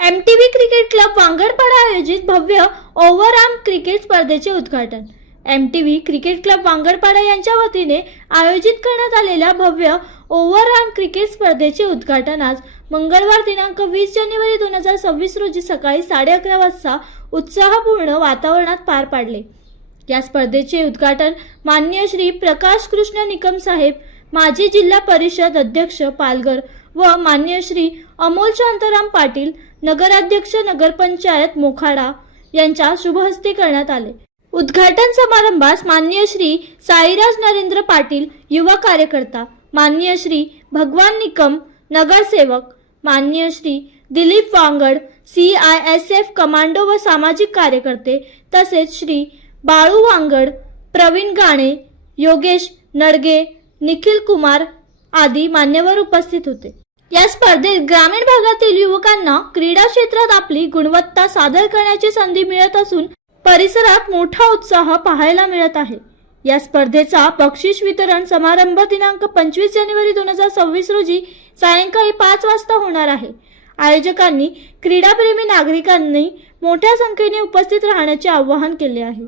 MTV cricket club वांगडपाडा आयोजित भव्य overarm cricket स्पर्धेचे उद्घाटन। एमटीव्ही क्रिकेट क्लब वांगडपाडा यांच्या वतीने आयोजित करण्यात आलेल्या भव्य ओव्हरआर्म क्रिकेट स्पर्धेचे उद्घाटन आज मंगळवार दिनांक 20 जानेवारी 2026 रोजी सकाळी 11:30 वाजता उत्साहपूर्ण वातावरणात पार पाडले। या स्पर्धेचे उद्घाटन माननीय श्री प्रकाश कृष्ण निकम साहेब, माजी जिल्हा परिषद अध्यक्ष पालघर व माननीय श्री अमोल शांताराम पाटील, नगराध्यक्ष नगरपंचायत मोखाडा यांच्या शुभहस्ते करण्यात आले। उद्घाटन समारंभास माननीय श्री साईराज नरेंद्र पाटील, युवा कार्यकर्ता, माननीय श्री भगवान निकम, नगरसेवक, माननीय श्री दिलीप वांगड, CISF कमांडो व सामाजिक कार्यकर्ते, तसेच श्री बाळू वांगड, प्रवीण गाणे, योगेश नडगे, निखिल कुमार आदी मान्यवर उपस्थित होते। या स्पर्धेत ग्रामीण भागातील युवकांना क्रीडा क्षेत्रात आपली गुणवत्ता सादर करण्याची संधी मिळत असून परिसरात मोठा उत्साह पाहायला मिळत आहे। या स्पर्धेचा बक्षीस वितरण समारंभ दिनांक 25 जानेवारी 2026 रोजी सायंकाळी 5 वाजता होणार आहे। आयोजकांनी क्रीडाप्रेमी नागरिकांनी मोठ्या संख्येने उपस्थित राहण्याचे आवाहन केले आहे।